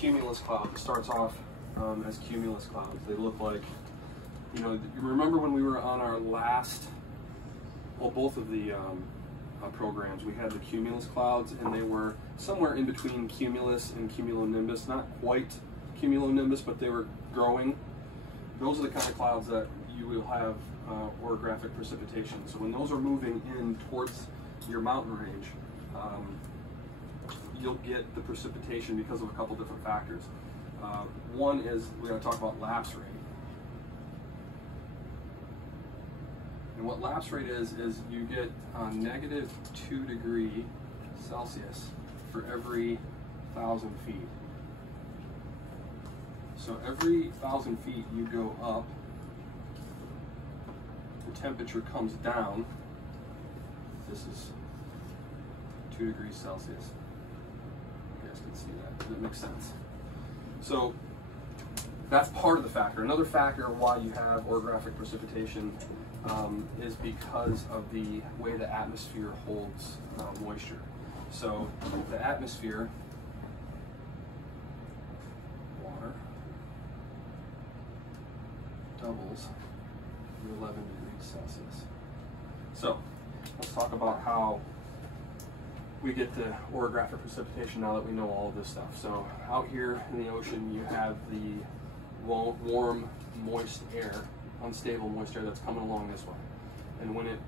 cumulus cloud. It starts off as cumulus clouds. They look like, you know, you remember when we were on our last, well, both of the programs, we had the cumulus clouds, and they were somewhere in between cumulus and cumulonimbus, not quite cumulonimbus, but they were growing. Those are the kind of clouds that you will have orographic precipitation. So when those are moving in towards your mountain range, you'll get the precipitation because of a couple different factors. One is, we're going to talk about lapse rate. And what lapse rate is you get negative 2 degrees Celsius for every 1,000 feet. So every 1,000 feet you go up, the temperature comes down. This is 2 degrees Celsius. You guys can see that. That makes sense. So that's part of the factor. Another factor why you have orographic precipitation is because of the way the atmosphere holds moisture. So the atmosphere, water, doubles to 11 degrees Celsius. So let's talk about how we get to orographic precipitation now that we know all of this stuff. So out here in the ocean, you have the warm, moist air, unstable moist air that's coming along this way. And when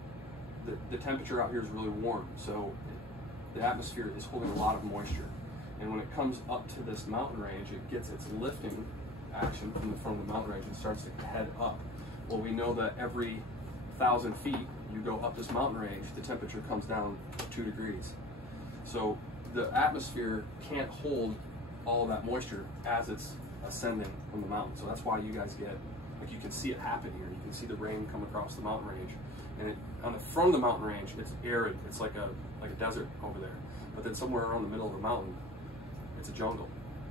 the temperature out here is really warm, so the atmosphere is holding a lot of moisture. And when it comes up to this mountain range, it gets its lifting action from the front of the mountain range and starts to head up. Well, we know that every 1,000 feet you go up this mountain range, the temperature comes down 2 degrees. So the atmosphere can't hold all of that moisture as it's ascending from the mountain. So that's why you guys get, like, you can see it happen here. You can see the rain come across the mountain range, and on the front of the mountain range, it's arid. It's like a desert over there. But then somewhere around the middle of the mountain, it's a jungle,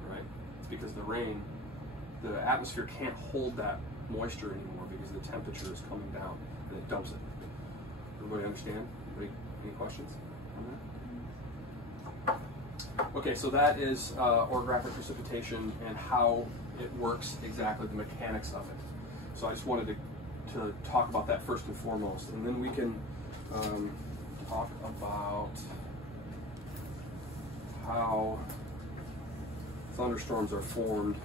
right? It's because the rain, the atmosphere can't hold that moisture anymore because the temperature is coming down and it dumps it. Everybody understand? Any questions on that? Okay, so that is orographic precipitation and how it works exactly, the mechanics of it. So I just wanted to talk about that first and foremost, and then we can talk about how thunderstorms are formed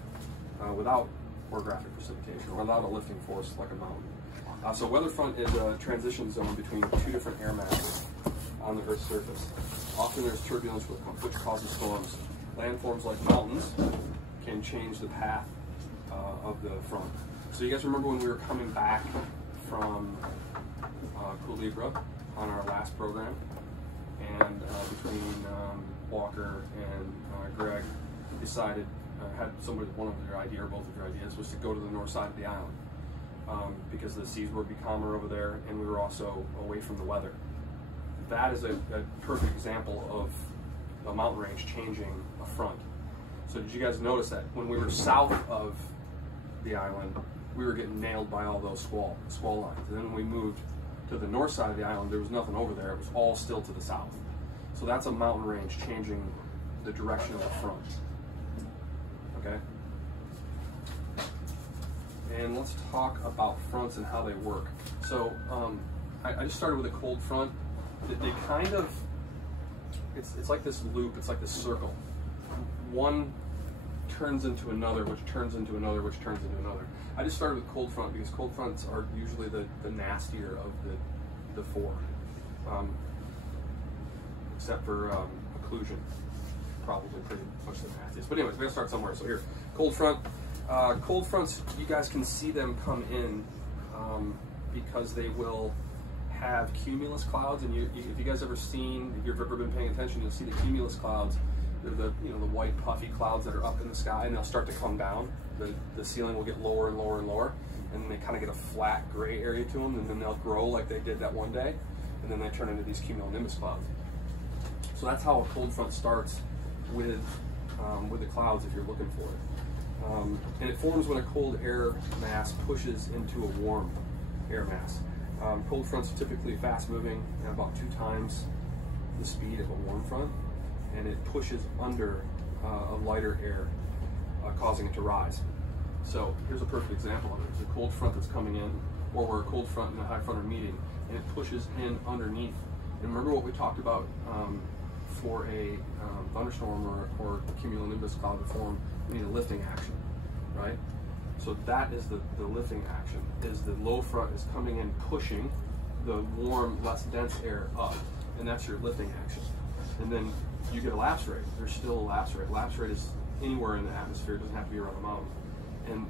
without orographic precipitation, or without a lifting force like a mountain. So weather front is a transition zone between two different air masses on the Earth's surface. Often there's turbulence which causes storms. Landforms like mountains can change the path of the front. So you guys remember when we were coming back from Culebra on our last program, and between Walker and Greg decided, had one of their idea, or both of their ideas, was to go to the north side of the island because the seas would be calmer over there, and we were also away from the weather. That is a perfect example of a mountain range changing a front. So did you guys notice that when we were south of the island, we were getting nailed by all those squall lines? And then when we moved to the north side of the island, there was nothing over there. It was all still to the south. So that's a mountain range changing the direction of the front. Okay? And let's talk about fronts and how they work. So I just started with a cold front. They kind of, it's like this loop, it's like this circle. One turns into another, which turns into another, which turns into another. I just started with cold front because cold fronts are usually the nastier of the four, except for occlusion, probably pretty much the nastiest. But anyways, we gotta start somewhere. So here, cold front. Cold fronts, you guys can see them come in because they will have cumulus clouds, and if you guys ever seen, if you've ever been paying attention, you'll see the cumulus clouds. They're the the white puffy clouds that are up in the sky, and they'll start to come down. The ceiling will get lower and lower and lower, and then they kind of get a flat gray area to them, and then they'll grow like they did that one day, and then they turn into these cumulonimbus clouds. So that's how a cold front starts with the clouds if you're looking for it. And it forms when a cold air mass pushes into a warm air mass. Cold fronts are typically fast moving at about 2 times the speed of a warm front, and it pushes under a lighter air. causing it to rise. So here's a perfect example of it. There's a cold front that's coming in, or where a cold front and a high front are meeting, and it pushes in underneath. And remember what we talked about for a thunderstorm or cumulonimbus cloud to form, we need a lifting action, right? So that is the lifting action, is the low front is coming in pushing the warm, less dense air up, and that's your lifting action. And then you get a lapse rate. There's still a lapse rate. Lapse rate is anywhere in the atmosphere, it doesn't have to be around a mountain. And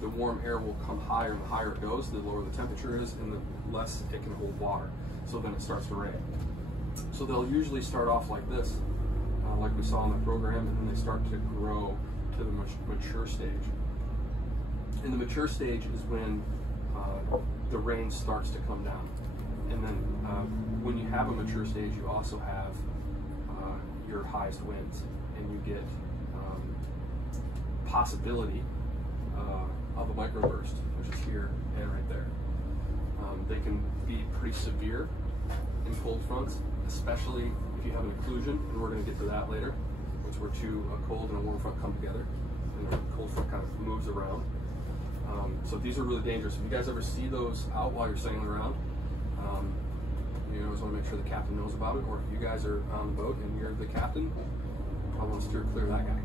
the warm air will come higher, and the higher it goes, the lower the temperature is, and the less it can hold water. So then it starts to rain. So they'll usually start off like this, like we saw in the program, and then they start to grow to the mature stage. And the mature stage is when the rain starts to come down. And then when you have a mature stage, you also have your highest winds, and you get possibility of a microburst, which is here and right there. They can be pretty severe in cold fronts, especially if you have an occlusion, and we're going to get to that later, which where a cold and a warm front come together, and the cold front kind of moves around. So these are really dangerous. If you guys ever see those out while you're sailing around, you always want to make sure the captain knows about it, or if you guys are on the boat and you're the captain, you probably want to steer clear of that guy.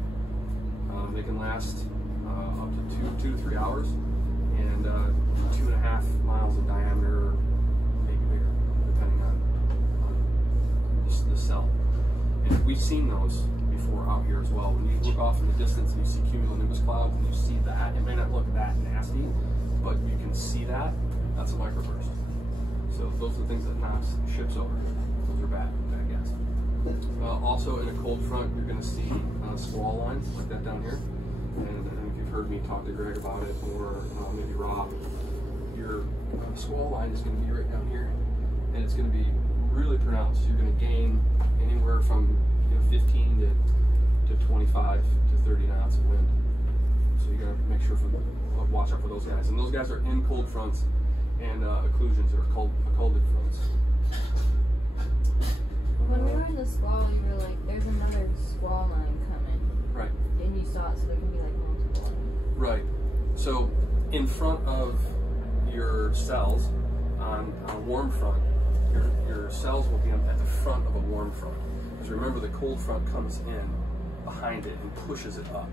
They can last up to 2 to 3 hours, and 2.5 miles in diameter, maybe bigger, depending on the cell. And we've seen those before out here as well. When you look off in the distance and you see cumulonimbus clouds and you see that, it may not look that nasty, but you can see that, that's a microburst. So those are the things that knocks ships over. Those are bad guys. Also in a cold front, you're going to see squall lines like that down here. And if you've heard me talk to Greg about it, or maybe Rob, your squall line is going to be right down here, and it's going to be really pronounced. You're going to gain anywhere from 15 to 25 to 30 knots of wind. So you got to make sure watch out for those guys. And those guys are in cold fronts and occlusions, or occulted fronts. When we were in the squall, you were like, there's another squall line coming. Right. And you saw it, so there can be like multiple. Right. So in front of your cells on a warm front, your cells will be at the front of a warm front. Because remember, the cold front comes in behind it and pushes it up.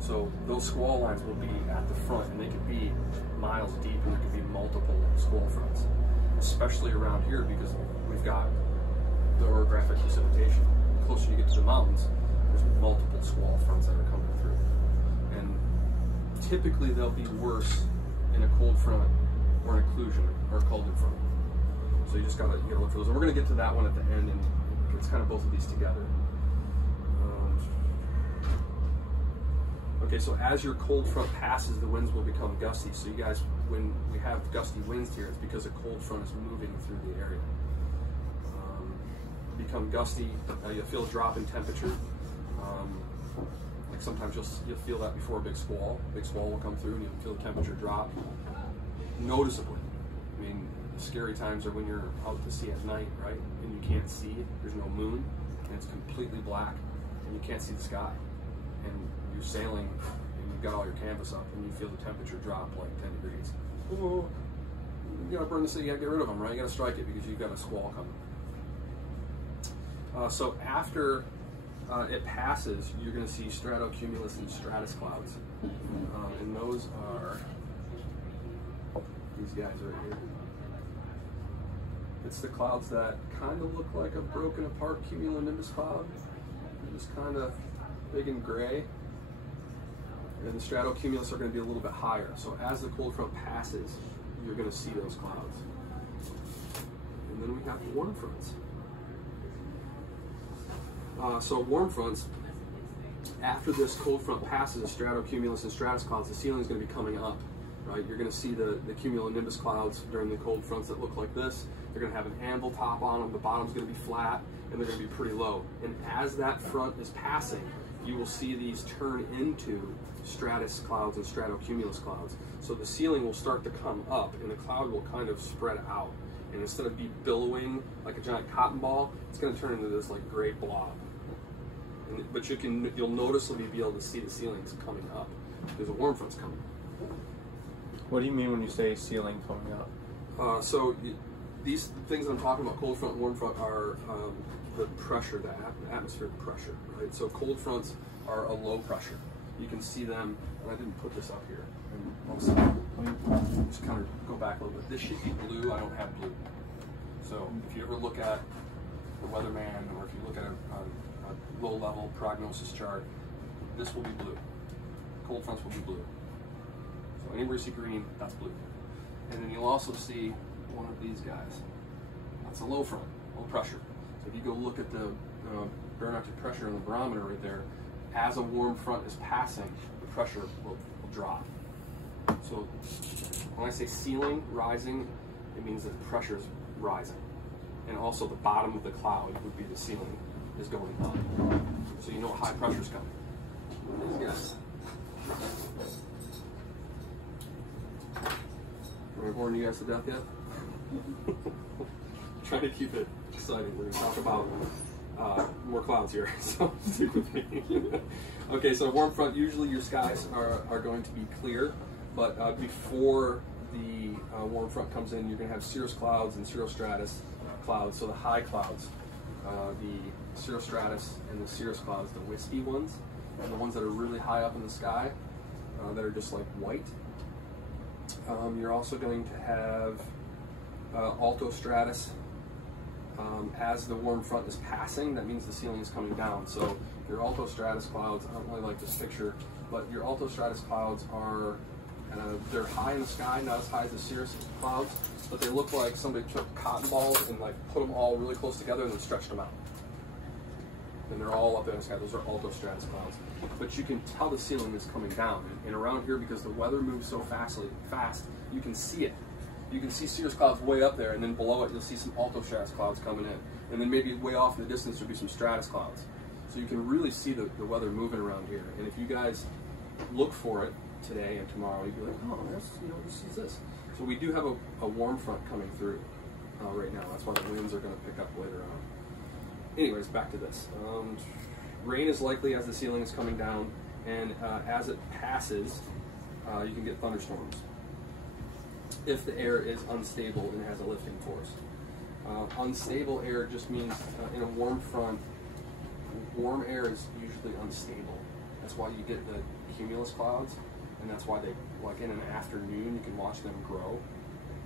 So those squall lines will be at the front, and they could be miles deep, and there could be multiple squall fronts, especially around here because we've got the orographic precipitation. The closer you get to the mountains, there's multiple squall fronts that are coming through. And typically they'll be worse in a cold front or an occlusion or a occulted front. So you gotta look for those. And we're gonna get to that one at the end, and it's kind of both of these together. Okay, so as your cold front passes, the winds will become gusty. So you guys, when we have gusty winds here, it's because a cold front is moving through the area. Become gusty, you'll feel a drop in temperature. Like sometimes you'll feel that before a big squall. A big squall will come through and you'll feel the temperature drop noticeably. I mean, the scary times are when you're out to sea at night, right? And you can't see, there's no moon, and it's completely black, and you can't see the sky. And you're sailing, and you've got all your canvas up, and you feel the temperature drop like 10 degrees. Oh, you gotta burn the sea, you gotta get rid of them, right? You gotta strike it because you've got a squall coming. So after it passes, you're going to see Stratocumulus and Stratus clouds, and those are these guys right here. It's the clouds that kind of look like a broken apart cumulonimbus cloud. They're just kind of big and gray. And the Stratocumulus are going to be a little bit higher. So as the cold front passes, you're going to see those clouds. And then we have the warm fronts. So warm fronts, after this cold front passes the Stratocumulus and Stratus clouds, the ceiling is going to be coming up, right? You're going to see the cumulonimbus clouds during the cold fronts that look like this. They're going to have an anvil top on them, the bottom's going to be flat, and they're going to be pretty low. And as that front is passing, you will see these turn into Stratus clouds and Stratocumulus clouds. So the ceiling will start to come up, and the cloud will kind of spread out. And instead of be billowing like a giant cotton ball, it's going to turn into this like gray blob. But you'll noticeably be able to see the ceilings coming up. There's a warm front's coming. What do you mean when you say ceiling coming up? These things that I'm talking about, cold front, warm front, are the pressure, the atmospheric pressure, right? So cold fronts are a low pressure. You can see them, and I didn't put this up here. And also, just kind of go back a little bit. This should be blue. I don't have blue. So if you ever look at the weatherman, or if you look at a low-level prognosis chart, this will be blue. Cold fronts will be blue. So anywhere you see green, that's blue. And then you'll also see one of these guys. That's a low front, low pressure. So if you go look at the barometric pressure in the barometer right there, as a warm front is passing, the pressure will drop. So when I say ceiling rising, it means that the pressure is rising. And also the bottom of the cloud would be the ceiling is going up. So you know high pressure is coming. These guys. Am I boring you guys to death yet? Trying to keep it exciting. We're going to talk about more clouds here, so stick with me. Okay, so warm front, usually your skies are going to be clear, but before the warm front comes in, you're going to have cirrus clouds and cirrostratus clouds. So the high clouds, the cirrostratus and the cirrus clouds, the wispy ones, and the ones that are really high up in the sky, that are just like white. You're also going to have altostratus. As the warm front is passing, that means the ceiling is coming down. So your altostratus clouds, I don't really like this picture, but your altostratus clouds are, they're high in the sky, not as high as the cirrus clouds, but they look like somebody took cotton balls and like put them all really close together and then stretched them out. And they're all up there in the sky. Those are altostratus clouds. But you can tell the ceiling is coming down. And around here, because the weather moves so fast, you can see it. You can see cirrus clouds way up there, and then below it you'll see some altostratus clouds coming in. And then maybe way off in the distance there'll be some stratus clouds. So you can really see the weather moving around here. And if you guys look for it today and tomorrow, you'll be like, oh, this is this. So we do have a warm front coming through right now. That's why the winds are going to pick up later on. Anyways, back to this. Rain is likely as the ceiling is coming down, and as it passes, you can get thunderstorms if the air is unstable and has a lifting force. Unstable air just means in a warm front, warm air is usually unstable. That's why you get the cumulus clouds, and that's why they, like in an afternoon, you can watch them grow.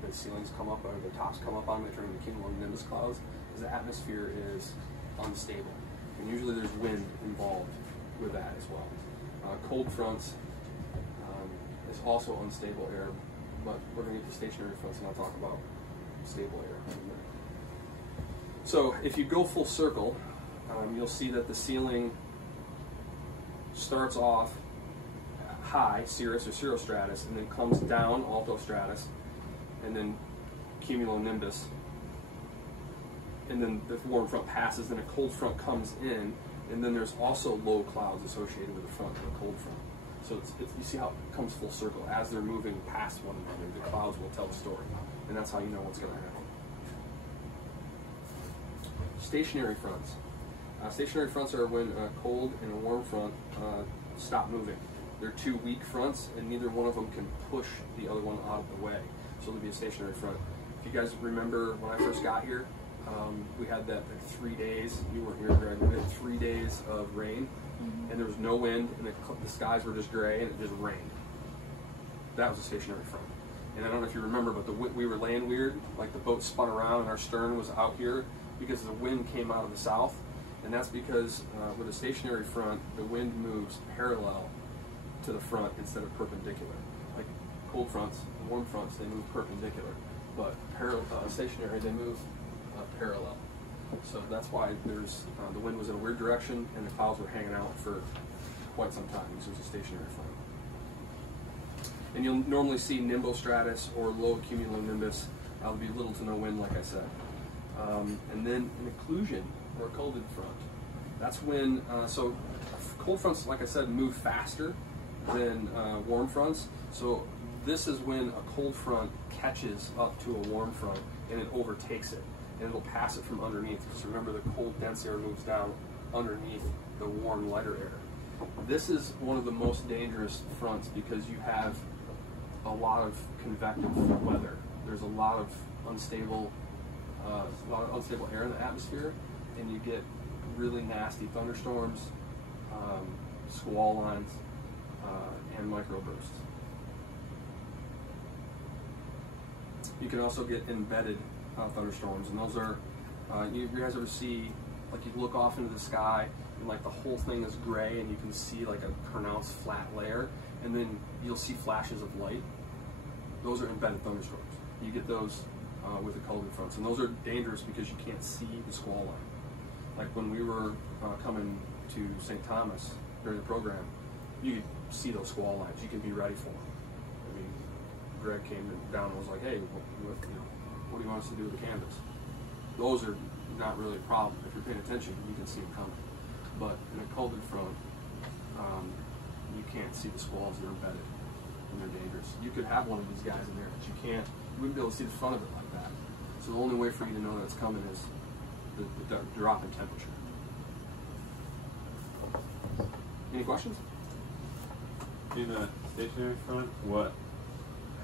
The ceilings come up, or the tops come up on them, they turn into cumulonimbus clouds, because the atmosphere is unstable. And usually there's wind involved with that as well. Cold fronts is also unstable air, but we're going to get to stationary fronts, and I'll talk about stable air in a minute. So if you go full circle, you'll see that the ceiling starts off high, cirrus or cirrostratus, and then comes down, altostratus, and then cumulonimbus. And then the warm front passes, then a cold front comes in, and then there's also low clouds associated with the front of the cold front. So you see how it comes full circle. As they're moving past one another, the clouds will tell the story. And that's how you know what's going to happen. Stationary fronts. Stationary fronts are when a cold and a warm front stop moving. They're two weak fronts, and neither one of them can push the other one out of the way. So there'll be a stationary front. If you guys remember when I first got here, we had that like 3 days. You weren't here, Greg. We had 3 days of rain, and there was no wind, and the skies were just gray, and it just rained. That was a stationary front. And I don't know if you remember, but we were laying weird. Like the boat spun around, and our stern was out here because the wind came out of the south. And that's because with a stationary front, the wind moves parallel to the front instead of perpendicular. Like cold fronts, warm fronts, they move perpendicular, but stationary, they move parallel. So that's why there's the wind was in a weird direction, and the clouds were hanging out for quite some time. This was a stationary front. And you'll normally see nimbostratus or low cumulonimbus. There'll be little to no wind, like I said. And then an occlusion, or a colded front. That's when, so cold fronts, like I said, move faster than warm fronts. So this is when a cold front catches up to a warm front and it overtakes it. And it'll pass it from underneath. Because remember, the cold, dense air moves down underneath the warm, lighter air. This is one of the most dangerous fronts because you have a lot of convective weather. There's a lot of unstable air in the atmosphere, and you get really nasty thunderstorms, squall lines, and microbursts. You can also get embedded thunderstorms, and those are, you guys ever see, like you look off into the sky, and like the whole thing is gray, and you can see like a pronounced flat layer, and then you'll see flashes of light. Those are embedded thunderstorms. You get those with the cold fronts, and those are dangerous because you can't see the squall line. Like when we were coming to St. Thomas during the program, you could see those squall lines. You can be ready for them. I mean, Greg came down and was like, "Hey, what do you want us to do with the canvas?" Those are not really a problem. If you're paying attention, you can see them coming. But in a cold front, you can't see the squalls. They're embedded, and they're dangerous. You could have one of these guys in there, but you wouldn't be able to see the front of it like that. So the only way for you to know that it's coming is the drop in temperature. Any questions? In a stationary front, what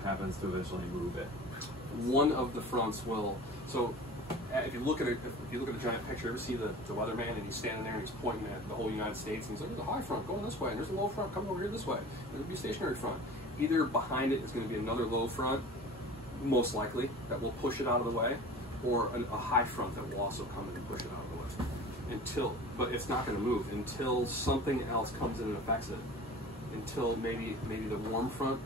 happens to eventually move it? One of the fronts will. So if you look at a giant picture, ever see the weatherman and he's standing there and he's pointing at the whole United States and he's like, "There's a high front going this way, and there's a low front coming over here this way. There'll be a stationary front." Either behind it is going to be another low front, most likely, that will push it out of the way, or a high front that will also come in and push it out of the way. But it's not going to move until something else comes in and affects it. Until maybe the warm front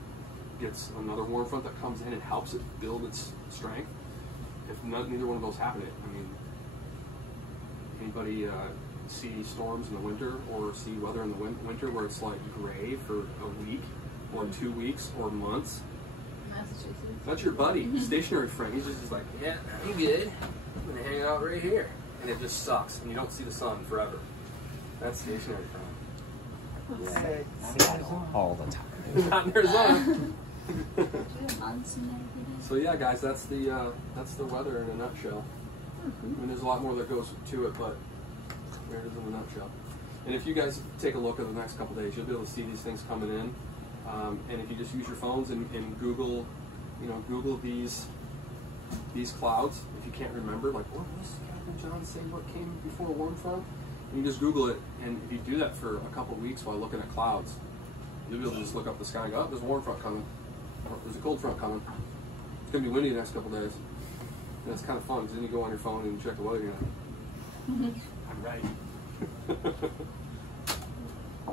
gets another warm front that comes in and helps it build its strength. If neither one of those happen, I mean, anybody see storms in the winter or see weather in the winter where it's like gray for a week or 2 weeks or months? Massachusetts. That's your buddy, stationary friend. He's just like, "Yeah, you good? I'm gonna hang out right here," and it just sucks, and you don't see the sun forever. That's stationary friend. Yeah, all the time. Not in Arizona. Do you have monsoon every day? So yeah, guys, that's the weather in a nutshell. I mean, there's a lot more that goes to it, but there it is in a nutshell. And if you guys take a look at the next couple days, you'll be able to see these things coming in. And if you just use your phones and Google, Google these clouds. If you can't remember, like, what does Captain John say? What came before a warm front? And you just Google it, and if you do that for a couple of weeks while looking at clouds, you'll be able to just look up the sky and go, "Oh, there's a warm front coming. Or there's a cold front coming. It's gonna be windy the next couple of days." And it's kind of fun because then you go on your phone and check the weather. You're like, "I'm right."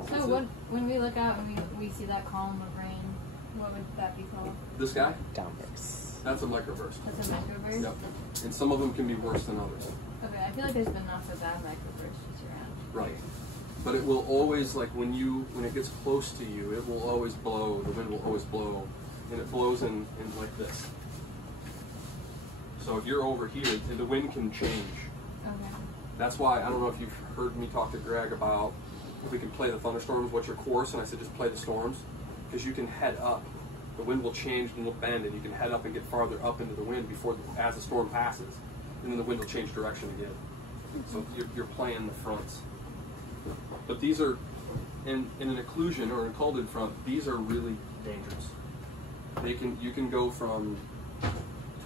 So when we look out and we see that column of rain, what would that be called? This guy? Downbursts. That's a microburst. That's a microburst? Yep. And some of them can be worse than others. Okay, I feel like there's been enough of that microbursts around. Right. But it will always, like when it gets close to you, it will always blow, the wind will always blow, and it blows in like this. So if you're over here, the wind can change. Okay. That's why, I don't know if you've heard me talk to Greg about if we can play the thunderstorms, what's your course? And I said just play the storms, because you can head up. The wind will change and will bend, and you can head up and get farther up into the wind as the storm passes, and then the wind will change direction again. So you're playing the fronts. But these are, in an occlusion or an occulted front, these are really dangerous. You can go from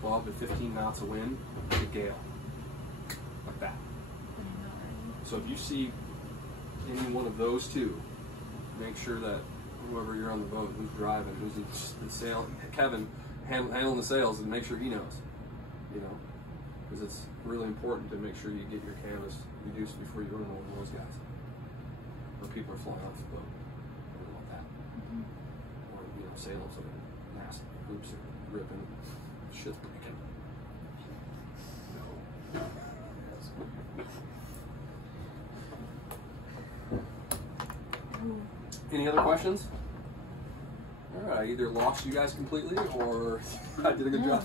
12 to 15 knots of wind to gale, like that. So if you see any one of those two, make sure that whoever you're on the boat, who's driving, who's the sail, Kevin, handling the sails, and make sure he knows, because it's really important to make sure you get your canvas reduced before you run over those guys. Or people are flying off the boat. I don't want that. Or sails that are nasty, hoops are ripping, shit's breaking. No. Any other questions? All right, I either lost you guys completely or I did a good job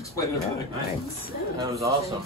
explaining everything. Thanks. That was awesome.